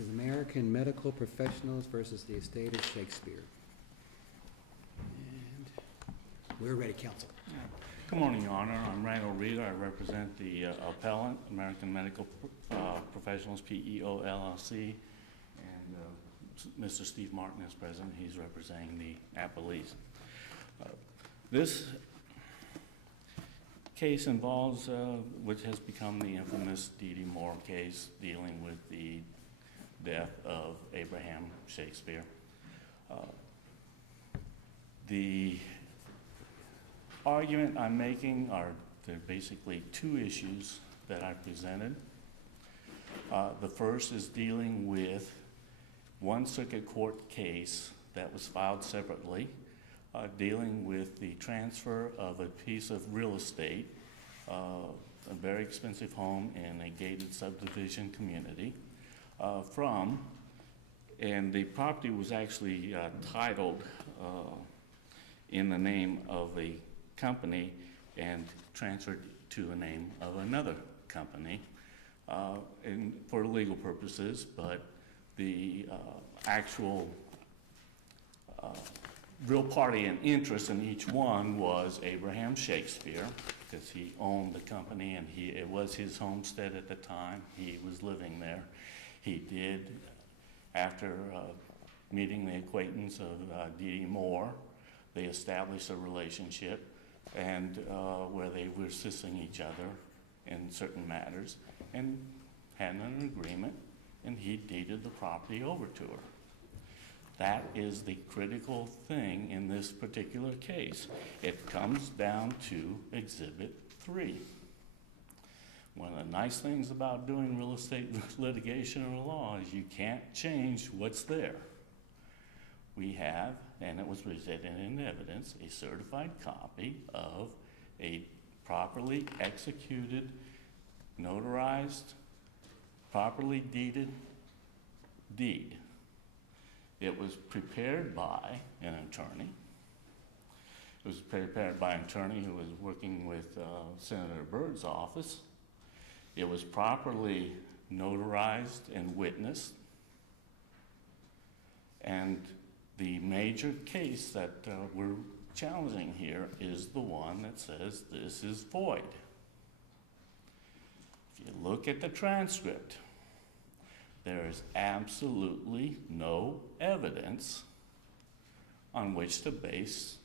is American Medical Professionals versus the estate of Shakespeare. And we're ready, counsel. Good morning, Your Honor. I'm Randall Reeder. I represent the appellant, American Medical Professionals PLC, and Mr. Steve Martin is present. He's representing the appellees. This case involves, which has become the infamous Dee Dee Moore case, dealing with the death of Abraham Shakespeare. The argument I'm making there are basically two issues that I presented. The first is dealing with one circuit court case that was filed separately, dealing with the transfer of a piece of real estate, a very expensive home in a gated subdivision community, and the property was actually titled in the name of a company and transferred to the name of another company for legal purposes, but the actual real party and interest in each one was Abraham Shakespeare, because he owned the company and it was his homestead at the time. He was living there. He did, after meeting the acquaintance of Dee Dee Moore, they established a relationship and where they were assisting each other in certain matters and had an agreement, and he deeded the property over to her. That is the critical thing in this particular case. It comes down to Exhibit 3. One of the nice things about doing real estate litigation or law is you can't change what's there. We have, and it was presented in evidence, a certified copy of a properly executed, notarized, properly deeded deed. It was prepared by an attorney. It was prepared by an attorney who was working with Senator Byrd's office. It was properly notarized and witnessed. And the major case that we're challenging here is the one that says this is void. If you look at the transcript, there is absolutely no evidence on which to base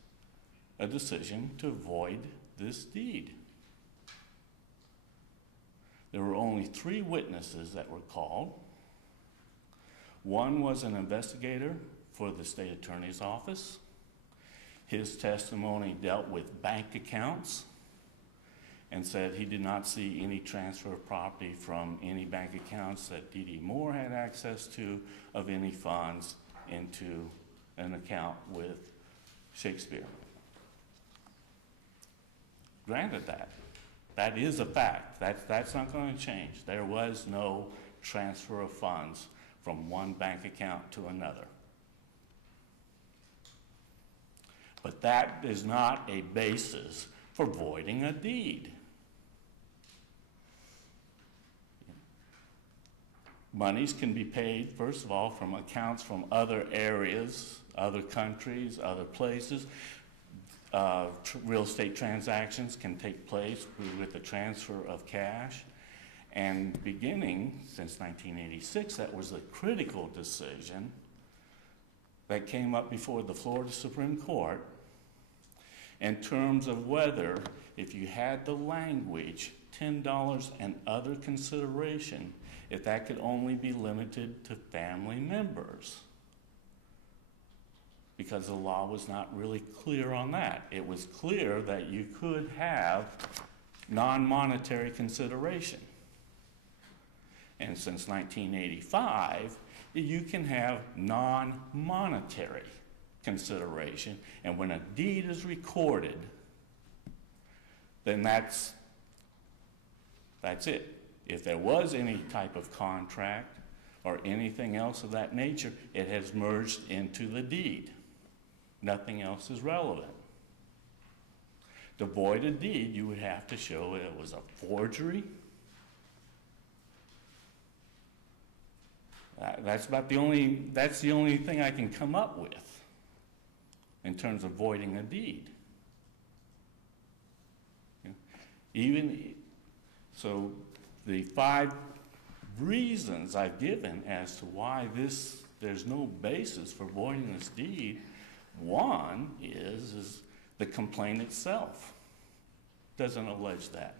a decision to void this deed. There were only 3 witnesses that were called. One was an investigator for the state attorney's office. His testimony dealt with bank accounts and said he did not see any transfer of property from any bank accounts that Dee Dee Moore had access to of any funds into an account with Shakespeare. Granted that is a fact. That's not going to change. There was no transfer of funds from one bank account to another. But that is not a basis for voiding a deed. Monies can be paid, first of all, from accounts from other areas, other countries, other places. Real estate transactions can take place with the transfer of cash. And beginning since 1986, that was a critical decision that came up before the Florida Supreme Court in terms of whether, if you had the language, $10 and other consideration, if that could only be limited to family members. Because the law was not really clear on that. It was clear that you could have non-monetary consideration. And since 1985, you can have non-monetary consideration. And when a deed is recorded, then that's it. If there was any type of contract or anything else of that nature, it has merged into the deed. Nothing else is relevant. To void a deed, you would have to show it was a forgery, That's the only thing I can come up with in terms of voiding a deed. So the 5 reasons I've given as to why there's no basis for voiding this deed, one is the complaint itself doesn't allege that.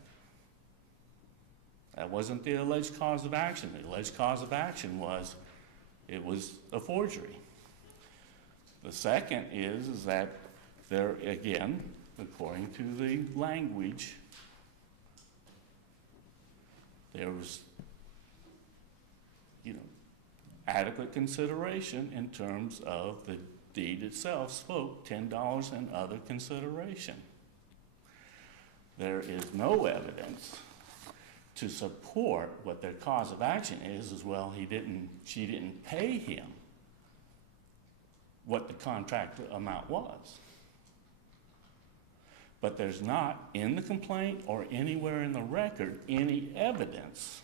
That wasn't the alleged cause of action. The alleged cause of action was it was a forgery. The second is that there, again, according to the language, there was, adequate consideration in terms of the deed itself spoke $10 and other consideration. There is no evidence to support what their cause of action is, as well, she didn't pay him what the contract amount was. But there's not in the complaint or anywhere in the record any evidence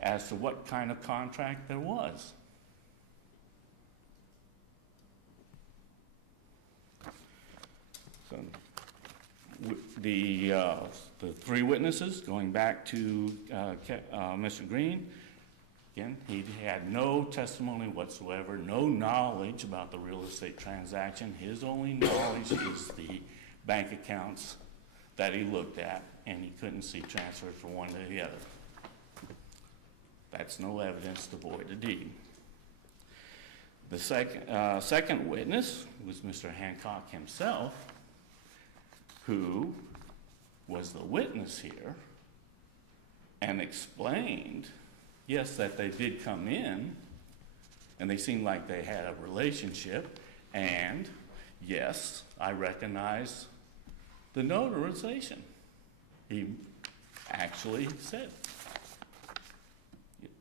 as to what kind of contract there was. So the 3 witnesses, going back to Mr. Green, again, he had no testimony whatsoever, no knowledge about the real estate transaction. His only knowledge is the bank accounts that he looked at, and he couldn't see transfers from one to the other. That's no evidence to void a deed. The second witness was Mr. Hancock himself, who was the witness here and explained, yes, that they did come in and they seemed like they had a relationship, and yes, I recognize the notarization. He actually said,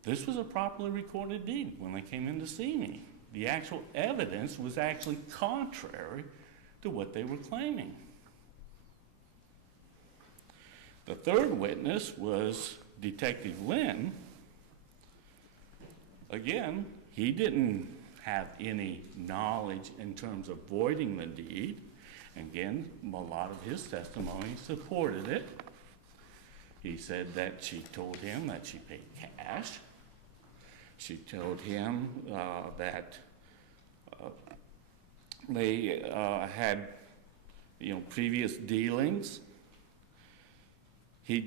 this was a properly recorded deed when they came in to see me. The actual evidence was actually contrary to what they were claiming. The third witness was Detective Lynn. Again, he didn't have any knowledge in terms of voiding the deed. Again, a lot of his testimony supported it. He said that she told him that she paid cash. She told him that they had, previous dealings. He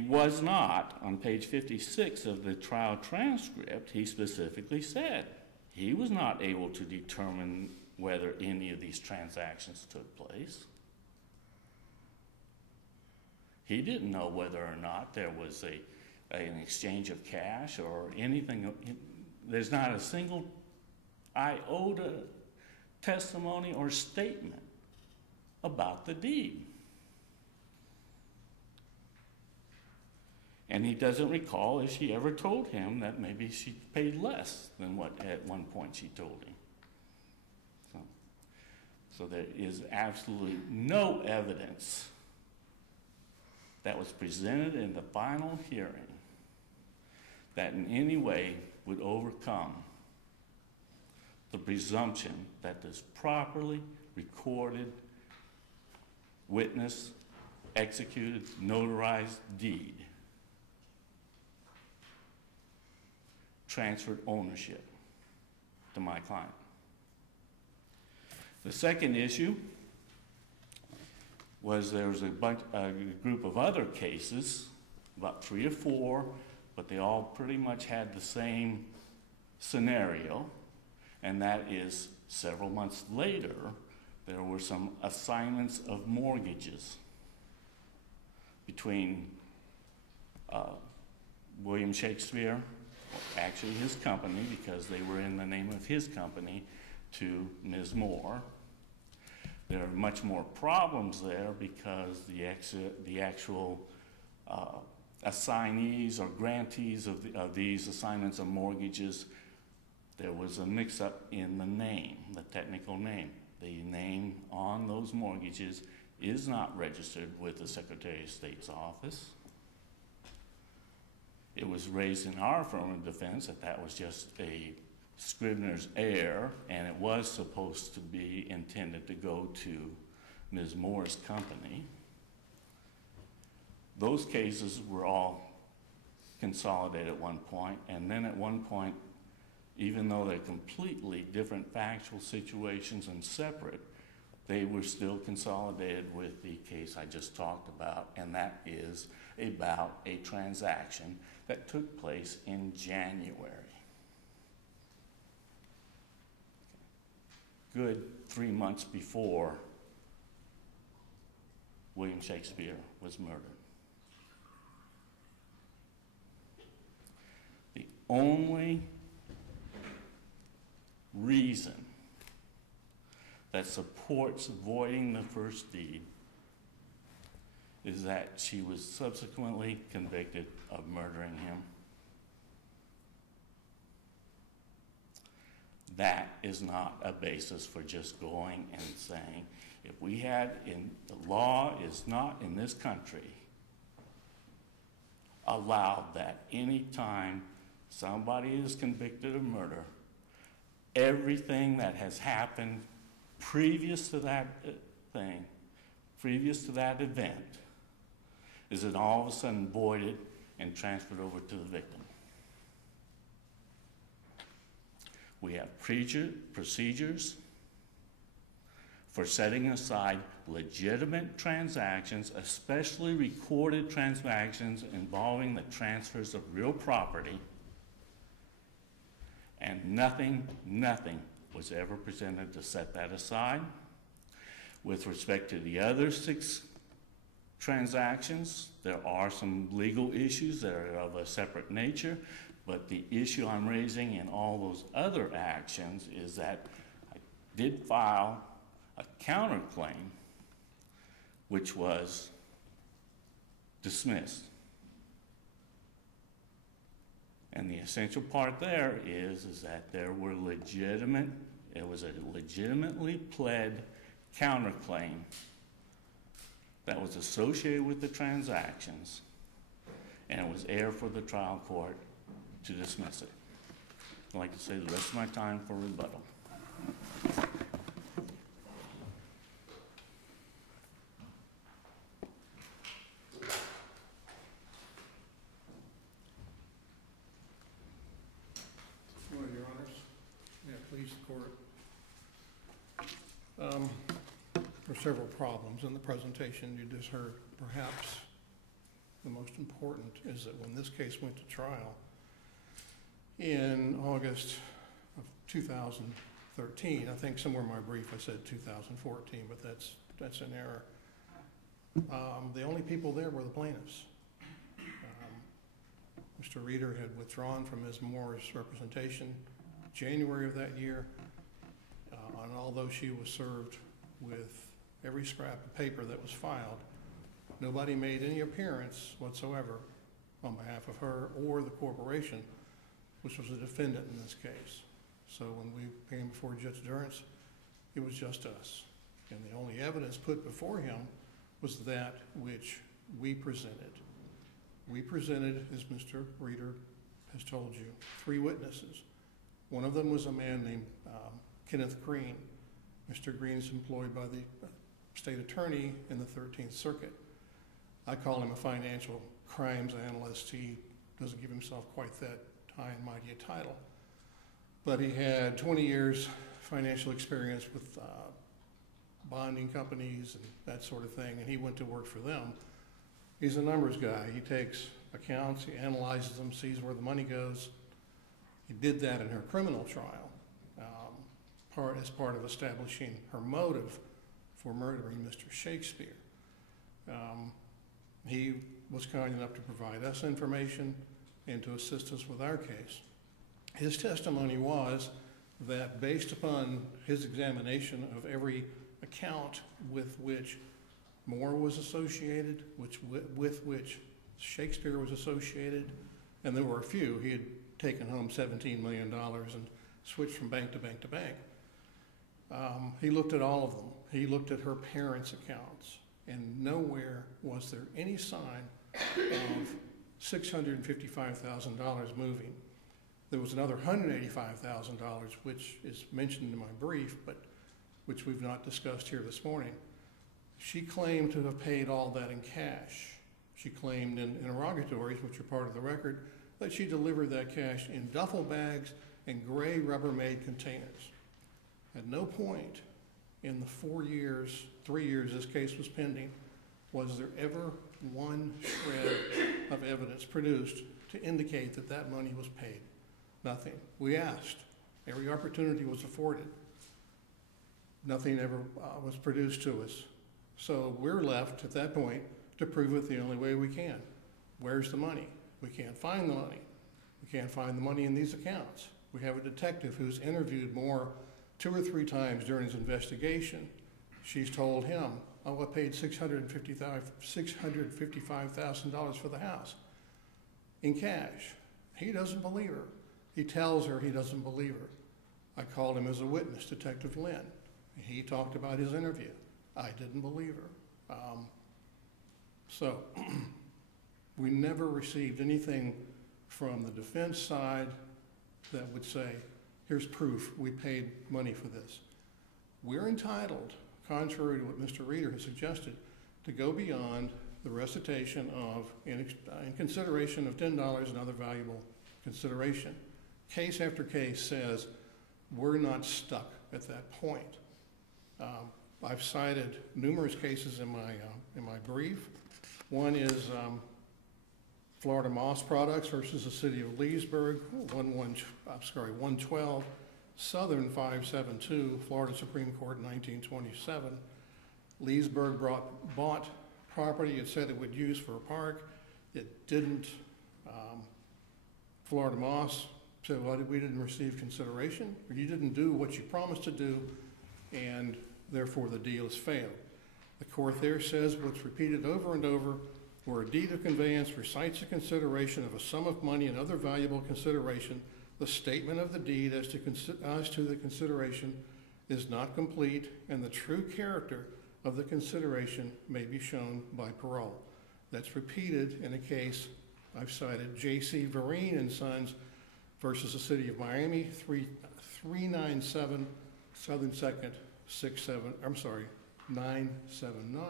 was not, on page 56 of the trial transcript, he specifically said he was not able to determine whether any of these transactions took place. He didn't know whether or not there was an exchange of cash or anything. There's not a single iota testimony or statement about the deed. And he doesn't recall if she ever told him that maybe she paid less than what at one point she told him. So there is absolutely no evidence that was presented in the final hearing that in any way would overcome the presumption that this properly recorded, witnessed, executed, notarized deed transferred ownership to my client. The second issue was there was a group of other cases, about 3 or 4, but they all pretty much had the same scenario, and that is several months later, there were some assignments of mortgages between William Shakespeare, actually his company, because they were in the name of his company, to Ms. Moore. There are much more problems there because the actual assignees or grantees of these assignments of mortgages, there was a mix-up in the name, the technical name. The name on those mortgages is not registered with the Secretary of State's office. It was raised in our affirmative defense that that was just a Scrivener's error, and it was supposed to be intended to go to Ms. Moore's company. Those cases were all consolidated at one point, and then at one point, even though they're completely different factual situations and separate, they were still consolidated with the case I just talked about, and that is about a transaction that took place in January. Good 3 months before William Shakespeare was murdered. The only reason that supports voiding the first deed is that she was subsequently convicted of murdering him. That is not a basis for just going and saying, if we had, the law is not in this country allowed that any time somebody is convicted of murder, everything that has happened previous to that previous to that event, is it all of a sudden voided and transferred over to the victim. We have procedures for setting aside legitimate transactions, especially recorded transactions involving the transfers of real property, and nothing was ever presented to set that aside. With respect to the other 6 transactions, there are some legal issues that are of a separate nature, but the issue I'm raising in all those other actions is that I did file a counterclaim which was dismissed. And the essential part there is that there were it was a legitimately pled counterclaim that was associated with the transactions, and it was error for the trial court to dismiss it. I'd like to save the rest of my time for rebuttal. Well, Your Honors, may it please the court. There are several problems in the presentation you just heard. Perhaps the most important is that when this case went to trial in August of 2013, I think somewhere in my brief I said 2014, but that's an error. The only people there were the plaintiffs. Mr. Reeder had withdrawn from Ms. Moore's representation January of that year, and although she was served with every scrap of paper that was filed, nobody made any appearance whatsoever on behalf of her or the corporation, which was a defendant in this case. So when we came before Judge Durrance, it was just us. And the only evidence put before him was that which we presented. We presented, as Mr. Reeder has told you, 3 witnesses. One of them was a man named Kenneth Green. Mr. Green is employed by the state attorney in the 13th Circuit. I call him a financial crimes analyst. He doesn't give himself quite that high and mighty a title. But he had 20 years financial experience with bonding companies and that sort of thing, and he went to work for them. He's a numbers guy. He takes accounts, he analyzes them, sees where the money goes. He did that in her criminal trial, as part of establishing her motive for murdering Mr. Shakespeare. He was kind enough to provide us information and to assist us with our case. His testimony was that based upon his examination of every account with which Moore was associated, with which Shakespeare was associated, and there were a few. He had taken home $17 million and switched from bank to bank to bank. He looked at all of them. He looked at her parents' accounts, and nowhere was there any sign of $655,000 moving. There was another $185,000, which is mentioned in my brief, but which we've not discussed here this morning. She claimed to have paid all that in cash. She claimed in interrogatories, which are part of the record, that she delivered that cash in duffel bags and gray Rubbermaid containers. At no point in the 3 years this case was pending, was there ever one shred of evidence produced to indicate that that money was paid. Nothing. We asked. Every opportunity was afforded. Nothing ever was produced to us. So we're left at that point to prove it the only way we can. Where's the money? We can't find the money. We can't find the money in these accounts. We have a detective who's interviewed Moore 2 or 3 times during his investigation. She's told him, oh, I paid $655,000 for the house in cash. He doesn't believe her. He tells her he doesn't believe her. I called him as a witness, Detective Lynn. He talked about his interview. I didn't believe her. So we never received anything from the defense side that would say, here's proof we paid money for this. We're entitled, contrary to what Mr. Reeder has suggested, to go beyond the recitation of, in consideration of $10 and other valuable consideration. Case after case says we're not stuck at that point. I've cited numerous cases in my brief. One is Florida Moss Products versus the City of Leesburg, 112 Southern 572, Florida Supreme Court, 1927. Leesburg bought property it said it would use for a park. It didn't. Florida Moss said, well, we didn't receive consideration, or you didn't do what you promised to do, and therefore the deal has failed. The court there says what's repeated over and over, where a deed of conveyance recites a consideration of a sum of money and other valuable consideration, the statement of the deed as to the consideration is not complete, and the true character of the consideration may be shown by parole. That's repeated in a case I've cited, J.C. Vereen and Sons versus the City of Miami, 397 Southern 2nd, 979.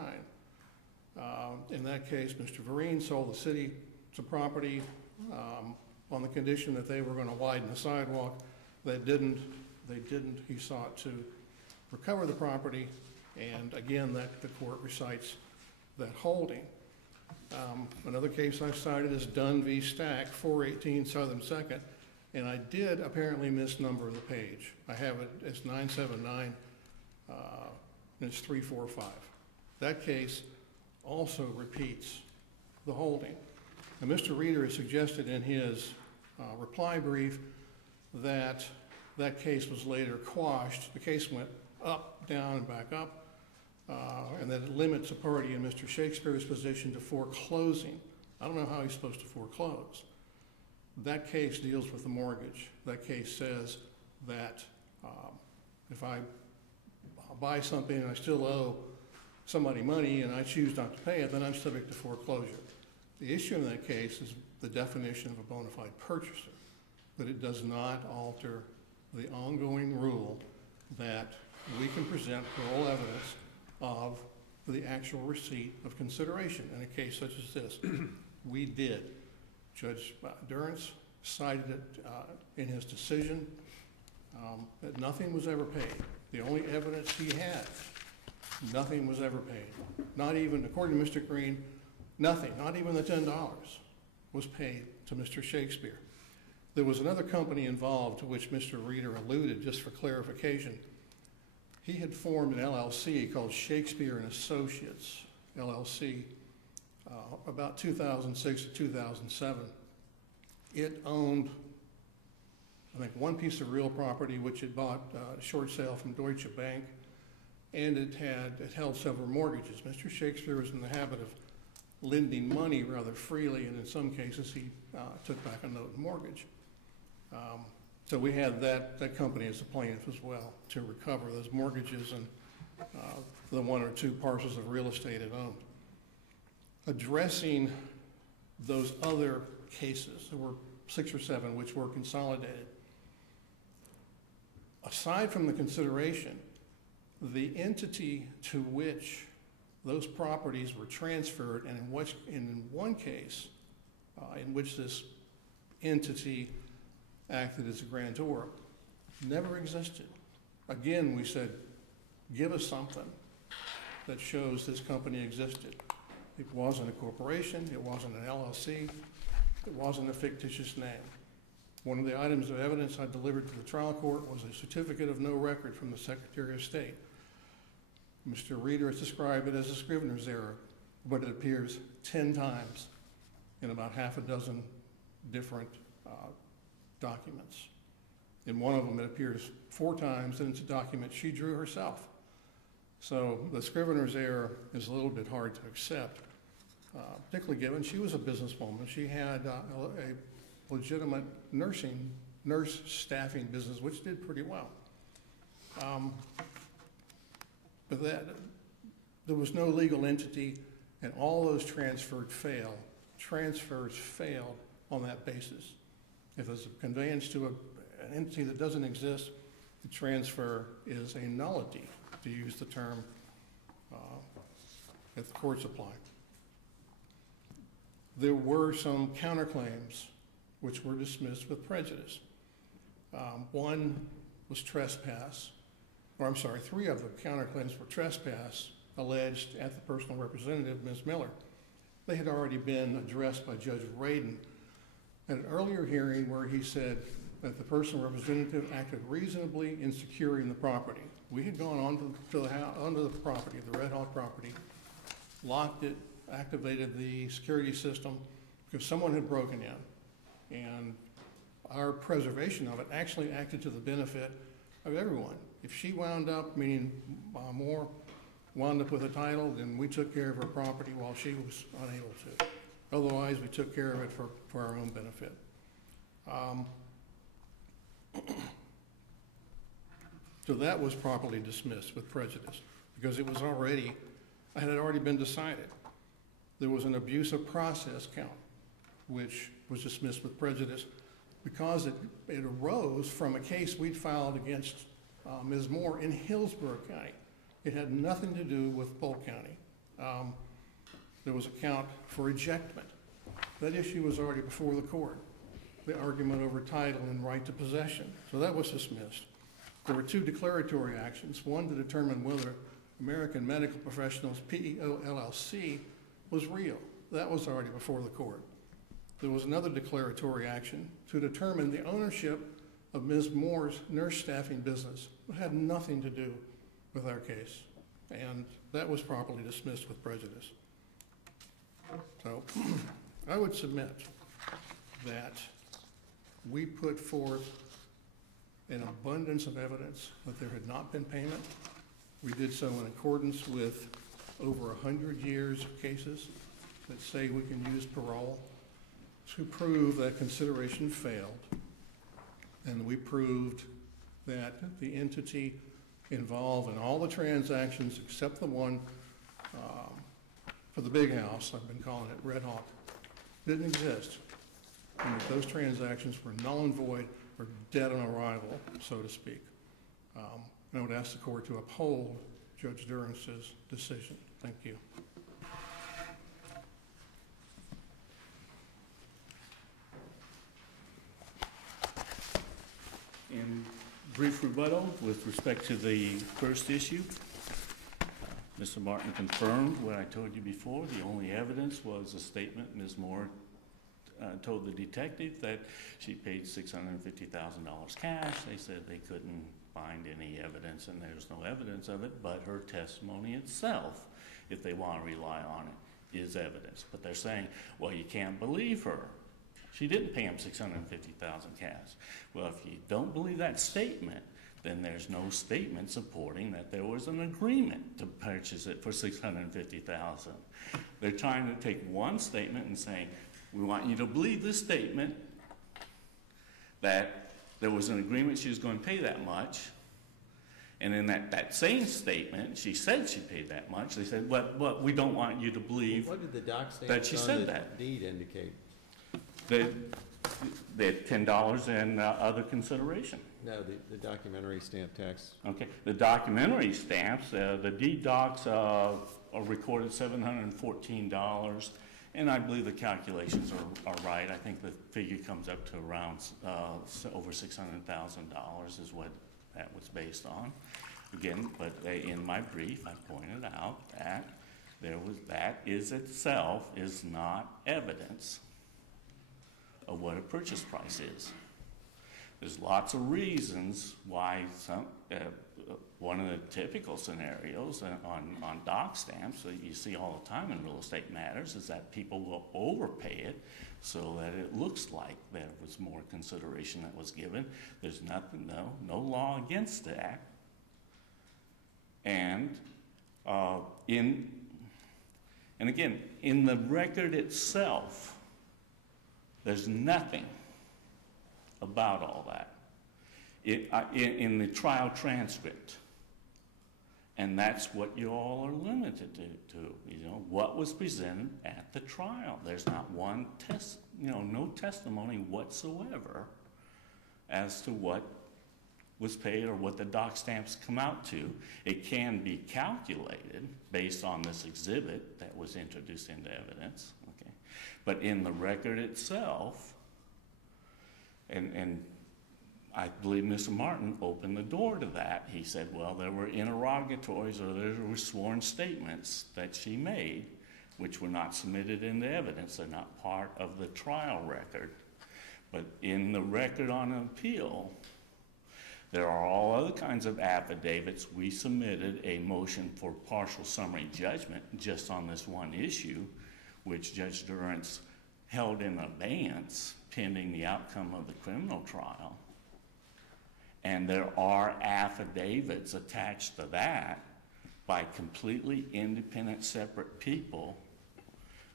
In that case, Mr. Vereen sold the city some property on the condition that they were going to widen the sidewalk. They didn't. He sought to recover the property, and again, the court recites that holding. Another case I've cited is Dunn v. Stack, 418 Southern 2nd, and I did apparently misnumber the page. I have it as 979, and it's 345. That case also repeats the holding. And Mr. Reeder has suggested in his reply brief that that case was later quashed. The case went up, down, and back up, and that it limits a party in Mr. Shakespeare's position to foreclosing. I don't know how he's supposed to foreclose. That case deals with the mortgage. That case says that if I buy something and I still owe somebody money and I choose not to pay it, then I'm subject to foreclosure. The issue in that case is the definition of a bona fide purchaser, but it does not alter the ongoing rule that we can present parole evidence of the actual receipt of consideration in a case such as this. We did. Judge Durrance cited it in his decision that nothing was ever paid. The only evidence he had, nothing was ever paid. Not even, according to Mr. Green, nothing, not even the $10 was paid to Mr. Shakespeare. There was another company involved to which Mr. Reeder alluded, just for clarification. He had formed an LLC called Shakespeare and Associates, LLC, about 2006 to 2007. It owned, I think, one piece of real property, which it bought a short sale from Deutsche Bank, and it held several mortgages. Mr. Shakespeare was in the habit of lending money rather freely, and in some cases he took back a note and mortgage. So we had that company as a plaintiff as well to recover those mortgages and the 1 or 2 parcels of real estate it owned. Addressing those other cases. There were 6 or 7 which were consolidated. Aside from the consideration, the entity to which those properties were transferred, and in one case, in which this entity acted as a grantor, never existed. Again, we said, give us something that shows this company existed. It wasn't a corporation, it wasn't an LLC, it wasn't a fictitious name. One of the items of evidence I delivered to the trial court was a certificate of no record from the Secretary of State. Mr. Reeder has described it as a scrivener's error, but it appears 10 times in about half a dozen different documents. In one of them, it appears 4 times, and it's a document she drew herself. So the scrivener's error is a little bit hard to accept, particularly given she was a businesswoman. She had a legitimate nurse staffing business, which did pretty well. But there was no legal entity, and all those transfers failed on that basis. If there's a conveyance to an entity that doesn't exist, the transfer is a nullity, to use the term that the courts apply. There were some counterclaims which were dismissed with prejudice. One was trespass, or I'm sorry, 3 of the counterclaims were trespass alleged at the personal representative, Ms. Miller. They had already been addressed by Judge Radin at an earlier hearing where he said that the personal representative acted reasonably in securing the property. We had gone onto the property, the Red Hawk property, locked it, activated the security system because someone had broken in. And our preservation of it actually acted to the benefit of everyone. If she wound up, meaning Moore, wound up with a title, then we took care of her property while she was unable to. Otherwise, we took care of it for our own benefit. So that was properly dismissed with prejudice because it had already been decided. There was an abuse of process count, which was dismissed with prejudice because it arose from a case we'd filed against Ms. Moore in Hillsborough County. It had nothing to do with Polk County. There was a count for ejectment. That issue was already before the court. The argument over title and right to possession. So that was dismissed. There were 2 declaratory actions, one to determine whether American Medical Professionals PLC was real. That was already before the court. There was another declaratory action to determine the ownership of Ms. Moore's nurse staffing business. It had nothing to do with our case, and that was properly dismissed with prejudice. So I would submit that we put forth an abundance of evidence that there had not been payment. We did so in accordance with over 100 years of cases that say we can use parole to prove that consideration failed. And we proved that the entity involved in all the transactions except the one for the big house, I've been calling it Red Hawk, didn't exist. And that those transactions were null and void or dead on arrival, so to speak. And I would ask the court to uphold Judge Durance's decision. Thank you. In brief rebuttal with respect to the first issue, Mr. Martin confirmed what I told you before. The only evidence was a statement Ms. Moore told the detective that she paid $650,000 cash. They said they couldn't find any evidence, and there's no evidence of it, but her testimony itself, if they want to rely on it, is evidence. But they're saying, well, you can't believe her. She didn't pay him $650,000 cash. Well, if you don't believe that statement, then there's no statement supporting that there was an agreement to purchase it for $650,000. They're trying to take one statement and saying, we want you to believe this statement that there was an agreement she was going to pay that much, And in that same statement, she said she paid that much. They said, but we don't want you to believe What did the doc stamp that she on said the that. deed indicate? That $10 and other consideration. No, the documentary stamp tax. Okay, the documentary stamps, the deed docs are recorded $714, and I believe the calculations are right. I think the figure comes up to around over $600,000 is what that was based on. Again, but in my brief, I pointed out that that itself is not evidence of what a purchase price is. There's lots of reasons why one of the typical scenarios on doc stamps that you see all the time in real estate matters is that people will overpay it so that it looks like there was more consideration that was given. There's nothing, no law against that. And again, in the record itself, there's nothing about all that in the trial transcript. And that's what you all are limited to, what was presented at the trial. There's not one no testimony whatsoever as to what was paid or what the doc stamps come out to. It can be calculated based on this exhibit that was introduced into evidence, okay? But in the record itself, and I believe Mr. Martin opened the door to that. He said, well, there were interrogatories or there were sworn statements that she made which were not submitted into evidence. They're not part of the trial record. But in the record on appeal, there are all other kinds of affidavits. We submitted a motion for partial summary judgment just on this one issue, which Judge Durrance held in abeyance pending the outcome of the criminal trial. And there are affidavits attached to that by completely independent, separate people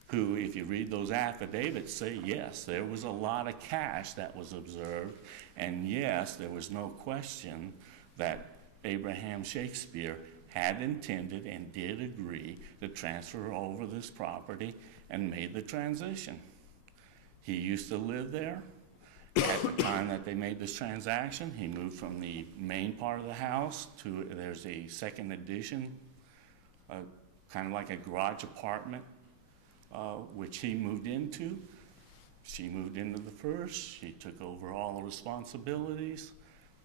who, if you read those affidavits, say, yes, there was a lot of cash that was observed, and yes, there was no question that Abraham Shakespeare had intended and did agree to transfer over this property and made the transition. He used to live there. At the time that they made this transaction, he moved from the main part of the house to, there's a second addition, kind of like a garage apartment, which he moved into. She moved into the first. She took over all the responsibilities.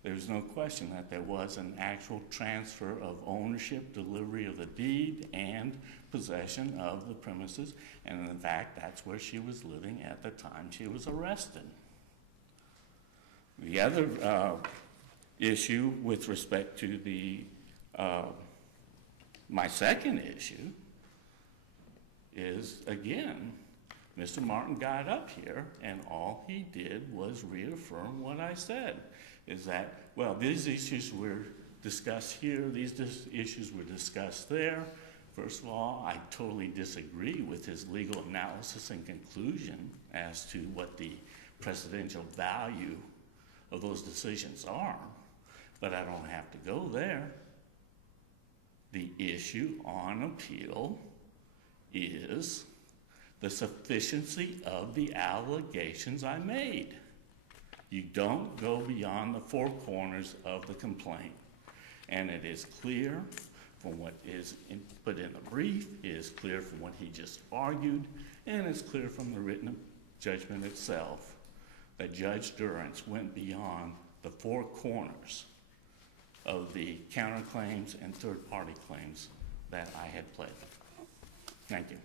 There's no question that there was an actual transfer of ownership, delivery of the deed, and possession of the premises. And in fact, that's where she was living at the time she was arrested. The other issue with respect to the my second issue is, again, Mr. Martin got up here and all he did was reaffirm what I said, is that, well, these issues were discussed here, these issues were discussed there. First of all, I totally disagree with his legal analysis and conclusion as to what the precedential value of those decisions are, but I don't have to go there. The issue on appeal is the sufficiency of the allegations I made. You don't go beyond the four corners of the complaint, and it is clear from what is put in the brief, it is clear from what he just argued, and it's clear from the written judgment itself that Judge Durrance went beyond the four corners of the counterclaims and third-party claims that I had pled. Thank you.